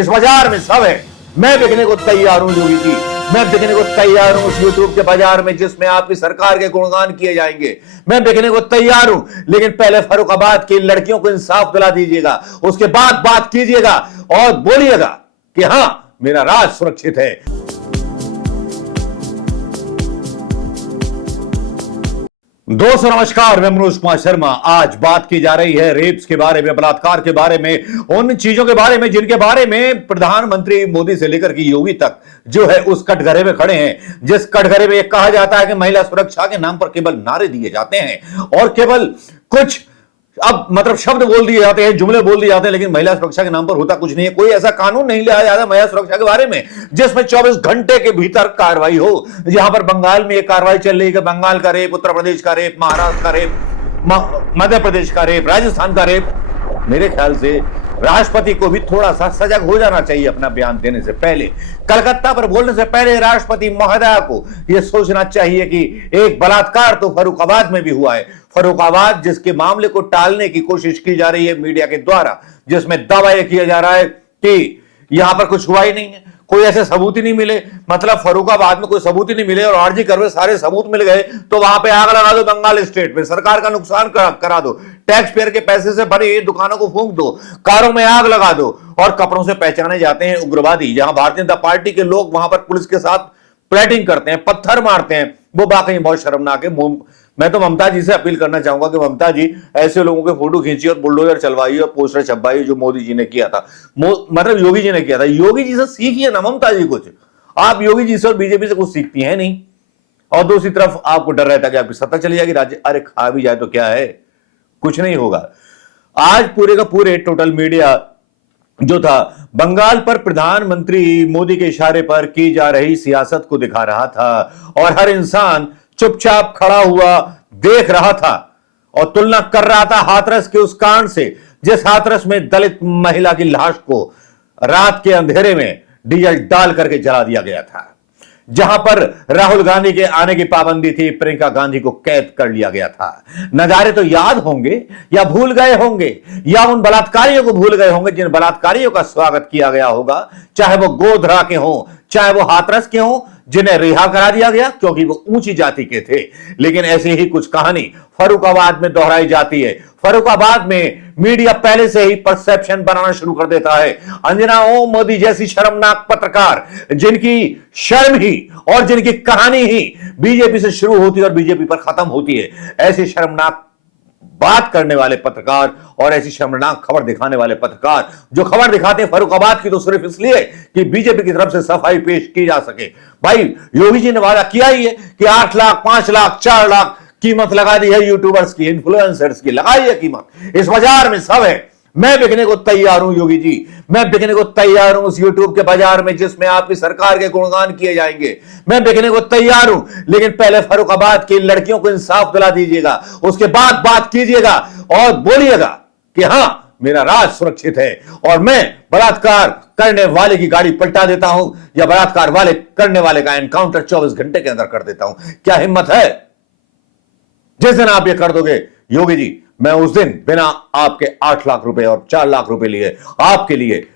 इस बाजार में सब है। मैं बिकने को तैयार हूं योगी जी, मैं बिकने को तैयार हूं उस यूट्यूब के बाजार में जिसमें आपकी सरकार के गुणगान किए जाएंगे। मैं बिकने को तैयार हूं, लेकिन पहले फर्रुखाबाद की लड़कियों को इंसाफ दिला दीजिएगा, उसके बाद बात कीजिएगा और बोलिएगा कि हां मेरा राज सुरक्षित है। दोस्तों नमस्कार, मैं मनोज कुमार शर्मा। आज बात की जा रही है रेप्स के बारे में, बलात्कार के बारे में, उन चीजों के बारे में जिनके बारे में प्रधानमंत्री मोदी से लेकर के योगी तक जो है उस कटघरे में खड़े हैं, जिस कटघरे में कहा जाता है कि महिला सुरक्षा के नाम पर केवल नारे दिए जाते हैं और केवल कुछ अब मतलब शब्द बोल दिए जाते हैं, जुमले बोल दिए जाते हैं, लेकिन महिला सुरक्षा के नाम पर होता कुछ नहीं है। कोई ऐसा कानून नहीं लाया जाता महिला सुरक्षा के बारे में जिसमें 24 घंटे के भीतर कार्रवाई हो। जहां पर बंगाल में एक कार्रवाई चल रही है, बंगाल का रेप, उत्तर प्रदेश का रेप, महाराष्ट्र का रेप, मध्य प्रदेश का रेप, राजस्थान का रेप। मेरे ख्याल से राष्ट्रपति को भी थोड़ा सा सजग हो जाना चाहिए अपना बयान देने से पहले। कलकत्ता पर बोलने से पहले राष्ट्रपति महोदया को यह सोचना चाहिए कि एक बलात्कार तो फर्रुखाबाद में भी हुआ है। फर्रुखाबाद जिसके मामले को टालने की कोशिश की जा रही है मीडिया के द्वारा, जिसमें दावा यह किया जा रहा है कि यहां पर कुछ हुआ ही नहीं है, कोई ऐसे सबूत ही नहीं मिले। मतलब फर्रुखाबाद में कोई सबूत ही नहीं मिले और आरजी कर में सारे सबूत मिल गए तो वहां पे आग लगा दो बंगाल स्टेट में, सरकार का नुकसान करा दो, टैक्स पेयर के पैसे से भरी दुकानों को फूंक दो, कारों में आग लगा दो। और कपड़ों से पहचाने जाते हैं उग्रवादी। जहां भारतीय जनता पार्टी के लोग वहां पर पुलिस के साथ प्लेटिंग करते हैं, पत्थर मारते हैं, वो वाकई बहुत शर्मनाक है। मैं तो ममता जी से अपील करना चाहूंगा कि ममता जी ऐसे लोगों के फोटो खींची और बुलडोजर चलवाई और पोस्टर छपवाई जो मोदी जी ने किया था, मतलब योगी जी ने किया था। योगी जी से सीखिए ना ममता जी कुछ। आप योगी जी से और बीजेपी से कुछ सीखती हैं नहीं। और दूसरी तरफ आपको डर रहता है कि आपकी सत्ता चली जाएगी राज्य। अरे खा भी जाए तो क्या है, कुछ नहीं होगा। आज पूरे का पूरे टोटल मीडिया जो था बंगाल पर प्रधानमंत्री मोदी के इशारे पर की जा रही सियासत को दिखा रहा था और हर इंसान चुपचाप खड़ा हुआ देख रहा था और तुलना कर रहा था हाथरस के उस कांड से, जिस हाथरस में दलित महिला की लाश को रात के अंधेरे में डीजल डाल करके जला दिया गया था, जहां पर राहुल गांधी के आने की पाबंदी थी, प्रियंका गांधी को कैद कर लिया गया था। नजारे तो याद होंगे या भूल गए होंगे या उन बलात्कारियों को भूल गए होंगे जिन बलात्कारियों का स्वागत किया गया होगा, चाहे वो गोधरा के हों, चाहे वो हाथरस के हों, जिन्हें रिहा करा दिया गया क्योंकि वो ऊंची जाति के थे। लेकिन ऐसे ही कुछ कहानी फर्रुखाबाद में दोहराई जाती है। फर्रुखाबाद में मीडिया पहले से ही परसेप्शन बनाना शुरू कर देता है। अंजना ओम मोदी जैसी शर्मनाक पत्रकार, जिनकी शर्म ही और जिनकी कहानी ही बीजेपी से शुरू होती है और बीजेपी पर खत्म होती है, ऐसी शर्मनाक बात करने वाले पत्रकार और ऐसी शर्मनाक खबर दिखाने वाले पत्रकार जो खबर दिखाते हैं फर्रुखाबाद की तो सिर्फ इसलिए कि बीजेपी की तरफ से सफाई पेश की जा सके। भाई योगी जी ने वादा किया ही है कि 8 लाख, 5 लाख, 4 लाख कीमत लगा दी है यूट्यूबर्स की, इन्फ्लुएंसर्स की, लगाई है कीमत। इस बाजार में सब है। मैं बिकने को तैयार हूं योगी जी, मैं बिकने को तैयार हूं उस यूट्यूब के बाजार में जिसमें आपकी सरकार के गुणगान किए जाएंगे। मैं बिकने को तैयार हूं, लेकिन पहले फर्रुखाबाद की लड़कियों को इंसाफ दिला दीजिएगा, उसके बाद बात कीजिएगा और बोलिएगा कि हां मेरा राज सुरक्षित है और मैं बलात्कार करने वाले की गाड़ी पलटा देता हूं या बलात्कार वाले करने वाले का एनकाउंटर 24 घंटे के अंदर कर देता हूं। क्या हिम्मत है? जिस दिन आप ये कर दोगे योगी जी, मैं उस दिन बिना आपके 8 लाख रुपए और 4 लाख रुपए लिए आपके लिए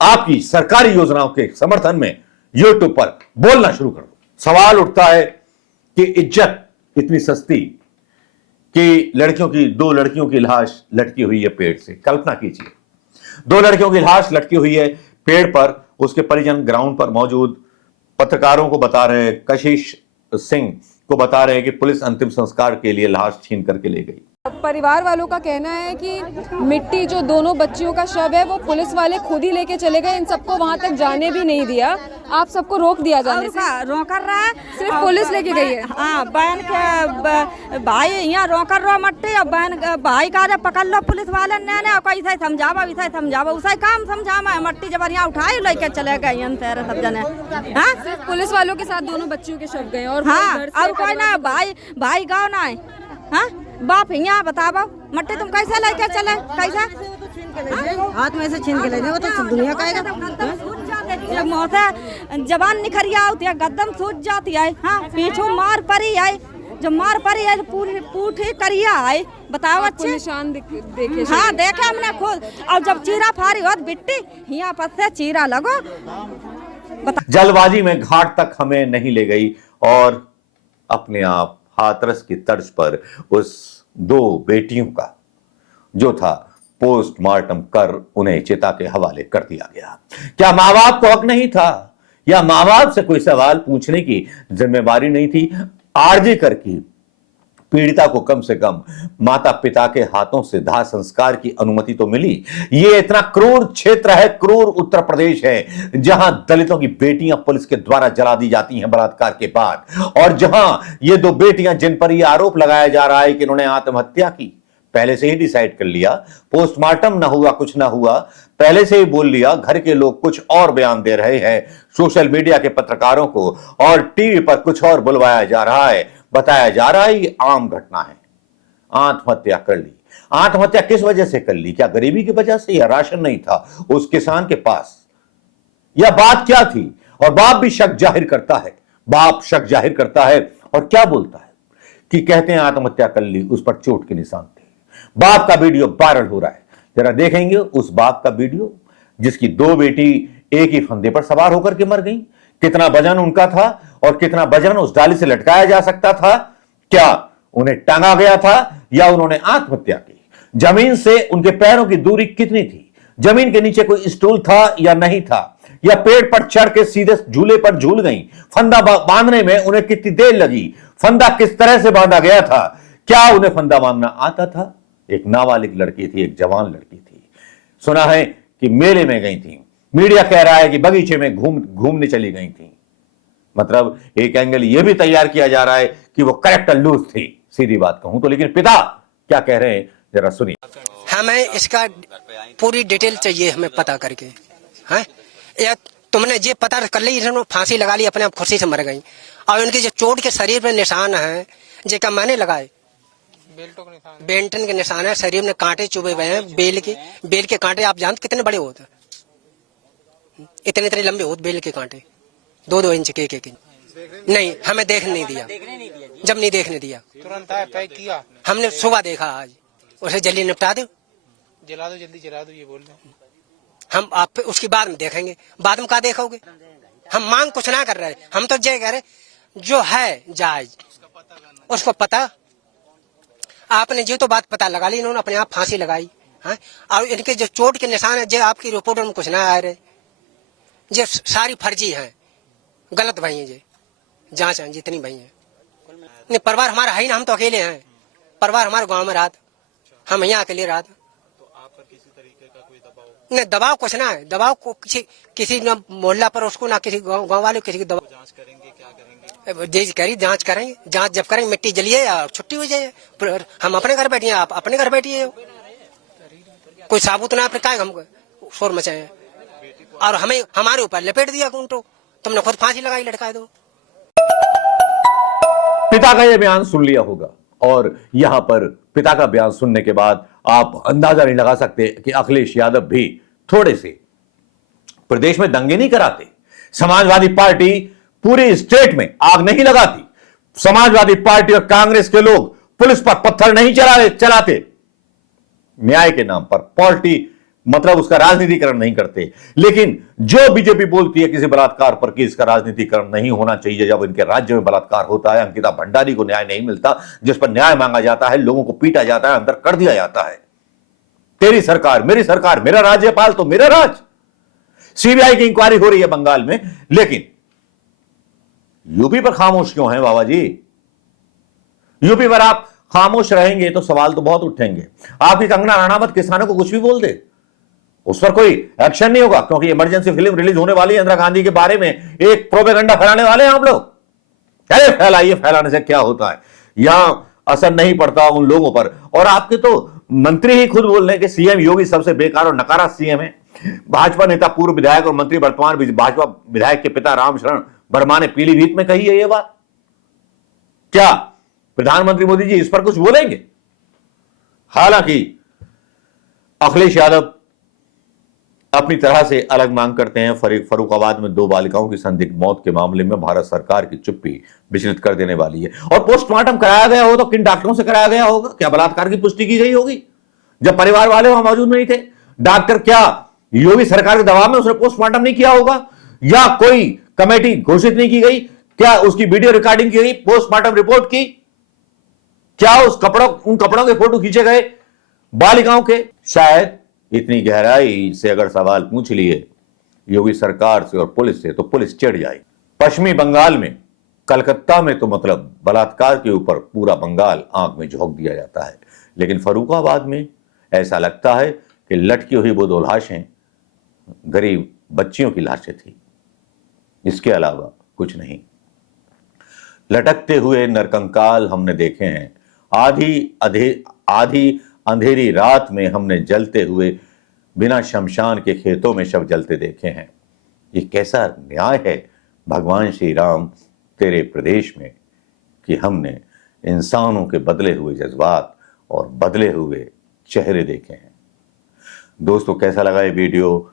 आपकी सरकारी योजनाओं के समर्थन में यूट्यूब पर बोलना शुरू कर दूं। सवाल उठता है कि इज्जत इतनी सस्ती कि दो लड़कियों की लाश लटकी हुई है पेड़ से। कल्पना कीजिए, 2 लड़कियों की लाश लटकी हुई है पेड़ पर। उसके परिजन ग्राउंड पर मौजूद पत्रकारों को बता रहे हैं, कशिश सिंह को बता रहे हैं कि पुलिस अंतिम संस्कार के लिए लाश छीन करके ले गई। परिवार वालों का कहना है कि मिट्टी जो दोनों बच्चियों का शव है वो पुलिस वाले खुद ही लेके चले गए, इन सबको वहां तक जाने भी नहीं दिया। आप सबको रोक दिया जाने से? रोकर रहा है, सिर्फ पुलिस लेके गई है। हाँ, बहन के भाई यहाँ रोकर रहो मट्टी और बहन भाई का पकड़ लो पुलिस वाले ने कैसे समझावा उसे काम समझावा है। मट्टी जब यहाँ उठाई लेके चले गए सब जने। हाँ, सिर्फ पुलिस वालों के साथ दोनों बच्चियों के शव गए और हाँ, और कोई ना भाई गाँव ना है। हाँ, बाप यहाँ बताओ मट्टी तुम कैसे लेके चले, कैसे हाथ में से छीन के ले वो तो दुनिया का मुँह से जबान निखरिया होती है, गद्दम सूझ जाती है। हाँ, पीछू मार पड़ी है, जब मार पड़ी है पूठी करिया है, बताओ आपको अच्छे। निशान देखे हाँ देखे हमने खुद, और जब चीरा फारी हो बिट्टी यहाँ पर से चीरा लगो। जल्दबाजी में घाट तक हमें नहीं ले गई और अपने आप हाथरस की तर्ज पर उस 2 बेटियों का जो था पोस्टमार्टम कर उन्हें चिता के हवाले कर दिया गया। क्या मां बाप को हक नहीं था, या मां बाप से कोई सवाल पूछने की जिम्मेवारी नहीं थी? आरजे कर की पीड़िता को कम से कम माता पिता के हाथों से दाह संस्कार की अनुमति तो मिली। ये इतना क्रूर क्षेत्र है, क्रूर उत्तर प्रदेश है, जहां दलितों की बेटियां पुलिस के द्वारा जला दी जाती हैं बलात्कार के बाद, और जहां ये 2 बेटियां जिन पर यह आरोप लगाया जा रहा है कि इन्होंने आत्महत्या की, पहले से ही डिसाइड कर लिया, पोस्टमार्टम ना हुआ, कुछ ना हुआ, पहले से ही बोल लिया, घर के लोग कुछ और बयान दे रहे हैं, सोशल मीडिया के पत्रकारों को और टीवी पर कुछ और बुलवाया जा रहा है, बताया जा रहा है ये आम घटना है, आत्महत्या कर ली। आत्महत्या किस वजह से कर ली? क्या गरीबी की वजह से, या राशन नहीं था उस किसान के पास, या बात क्या थी? और बाप भी शक जाहिर करता है, बाप शक जाहिर करता है और क्या बोलता है कि कहते हैं आत्महत्या कर ली, उस पर चोट के निशान थे। बाप का वीडियो वायरल हो रहा है, जरा देखेंगे उस बाप का वीडियो जिसकी 2 बेटी एक ही फंदे पर सवार होकर के मर गई। कितना वजन उनका था और कितना वजन उस डाली से लटकाया जा सकता था? क्या उन्हें टांगा गया था या उन्होंने आत्महत्या की? जमीन से उनके पैरों की दूरी कितनी थी? जमीन के नीचे कोई स्टूल था या नहीं था? या पेड़ पर चढ़ के सीधे झूले पर झूल गई? फंदा बांधने में उन्हें कितनी देर लगी? फंदा किस तरह से बांधा गया था? क्या उन्हें फंदा बांधना आता था? एक नाबालिग लड़की थी, एक जवान लड़की थी। सुना है कि मेले में गई थी, मीडिया कह रहा है कि बगीचे में घूमने चली गई थी। मतलब एक एंगल यह भी तैयार किया जा रहा है कि वो कैरेक्टर लूज थी, सीधी बात कहूं तो। लेकिन पिता क्या कह रहे हैं जरा सुनिए। हमें इसका पूरी डिटेल चाहिए, हमें पता करके। हैं या तुमने ये पता कर ली, इन्होंने फांसी लगा ली, अपने आप खुशी से मर गई, और उनके जो चोट के शरीर में निशान है जे का मैंने लगाए, बेल्टन के निशान है, शरीर में कांटे चुभे हुए हैं, बेल के कांटे आप जानते कितने बड़े होते हैं? इतने इतने लंबे होते बेल के कांटे, 2-2 इंच के एक। नहीं, हमें देखने नहीं दिया, जब नहीं देखने दिया तुरंत पैक किया हमने, सुबह देखा, आज उसे जल्दी निपटा दो, जला दो, जल्दी जला दो, ये बोल रहे। हम आप उसकी बाद में देखेंगे। बाद में क्या देखोगे? हम मांग कुछ ना कर रहे, हम तो ये कह रहे जो है जायज उसको पता। आपने जो तो बात पता लगा ली, इन्होंने अपने आप फांसी लगाई है, और इनके जो चोट के निशान है जो आपकी रिपोर्ट में कुछ ना आ रहे, ये सारी फर्जी है, गलत भाई है, ये जांच है जितनी भाई है। नहीं, परिवार हमारा है ही ना, हम तो अकेले हैं, परिवार हमारे गांव में रहा था, हम यहाँ अकेले रहा था। नहीं, दबाव कुछ ना है, दबाव को किसी न मोहल्ला पर उसको ना किसी गांव वाले किसी की दबाव। जांच करेंगे, क्या करेंगे? जांच करेंगे, जांच जब करेंगे मिट्टी जलिए या छुट्टी हो जाए, हम अपने घर बैठिए, आप अपने घर बैठिए, कोई साबुत ना आपने हम शोर मचाए, और हमें हमारे ऊपर लपेट दिया उनको, तुमने खुद फांसी लगाई, लटका दो। पिता का यह बयान सुन लिया होगा, और यहां पर पिता का बयान सुनने के बाद आप अंदाजा नहीं लगा सकते कि अखिलेश यादव भी थोड़े से प्रदेश में दंगे नहीं कराते। समाजवादी पार्टी पूरी स्टेट में आग नहीं लगाती। समाजवादी पार्टी और कांग्रेस के लोग पुलिस पर पत्थर नहीं चलाते न्याय के नाम पर। पॉलिटी मतलब उसका राजनीतिकरण नहीं करते। लेकिन जो बीजेपी बोलती है किसी बलात्कार पर कि इसका राजनीतिकरण नहीं होना चाहिए, जब इनके राज्य में बलात्कार होता है, अंकिता भंडारी को न्याय नहीं मिलता, जिस पर न्याय मांगा जाता है, लोगों को पीटा जाता है, अंदर कर दिया जाता है, तेरी सरकार, मेरा राज्यपाल तो मेरा राज। सीबीआई की इंक्वायरी हो रही है बंगाल में, लेकिन यूपी पर खामोश क्यों है बाबा जी? यूपी पर आप खामोश रहेंगे तो सवाल तो बहुत उठेंगे। आपकी कंगना रणावत किसानों को कुछ भी बोल दे, उस पर कोई एक्शन नहीं होगा, क्योंकि इमरजेंसी फिल्म रिलीज होने वाली है इंदिरा गांधी के बारे में। एक प्रोपेगेंडा फैलाने वाले हैं आप लोग। अरे फैलाइए, फैलाने से क्या होता है, यहां असर नहीं पड़ता उन लोगों पर। और आपके तो मंत्री ही खुद बोल रहे हैं कि सीएम योगी सबसे बेकार और नकारा सीएम है। भाजपा नेता, पूर्व विधायक और मंत्री, वर्तमान भाजपा विधायक के पिता रामशरण वर्मा ने पीलीभीत में कही है ये बात। क्या प्रधानमंत्री मोदी जी इस पर कुछ बोलेंगे? हालांकि अखिलेश यादव अपनी तरह से अलग मांग करते हैं। फरुखाबाद में 2 बालिकाओं की संदिग्ध मौत के मामले में भारत सरकार की चुप्पी विचलित कर देने वाली है। और पोस्टमार्टम कराया गया हो तो किन डॉक्टरों से कराया गया होगा? क्या बलात्कार की पुष्टि की गई होगी जब परिवार वाले वहां मौजूद नहीं थे? डॉक्टर क्या योगी सरकार के दबाव में उसने पोस्टमार्टम नहीं किया होगा? या कोई कमेटी घोषित नहीं की गई? क्या उसकी वीडियो रिकॉर्डिंग की गई पोस्टमार्टम रिपोर्ट की? क्या उन कपड़ों के फोटो खींचे गए बालिकाओं के? शायद इतनी गहराई से अगर सवाल पूछ लिए योगी सरकार से और पुलिस से तो पुलिस चिढ़ जाएगी। पश्चिमी बंगाल में, कलकत्ता में तो मतलब बलात्कार के ऊपर पूरा बंगाल आंख में झोंक दिया जाता है, लेकिन फर्रुखाबाद में ऐसा लगता है कि लटकी हुई वो 2 लाशें गरीब बच्चियों की लाशें थी, इसके अलावा कुछ नहीं। लटकते हुए नरकंकाल हमने देखे हैं, आधी अंधेरी रात में हमने जलते हुए बिना शमशान के खेतों में शव जलते देखे हैं। ये कैसा न्याय है भगवान श्री राम तेरे प्रदेश में कि हमने इंसानों के बदले हुए जज्बात और बदले हुए चेहरे देखे हैं। दोस्तों, कैसा लगा ये वीडियो?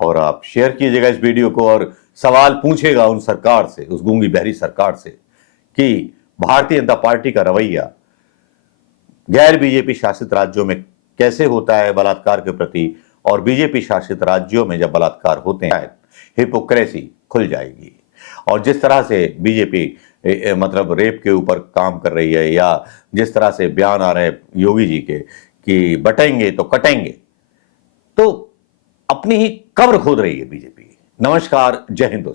और आप शेयर कीजिएगा इस वीडियो को और सवाल पूछेगा उन सरकार से, उस गूंगी बहरी सरकार से, कि भारतीय जनता पार्टी का रवैया गैर बीजेपी शासित राज्यों में कैसे होता है बलात्कार के प्रति, और बीजेपी शासित राज्यों में जब बलात्कार होते हैं हिपोक्रेसी खुल जाएगी। और जिस तरह से बीजेपी मतलब रेप के ऊपर काम कर रही है, या जिस तरह से बयान आ रहे हैं योगी जी के कि बटेंगे तो कटेंगे, तो अपनी ही कब्र खोद रही है बीजेपी। नमस्कार, जय हिंद दोस्तों।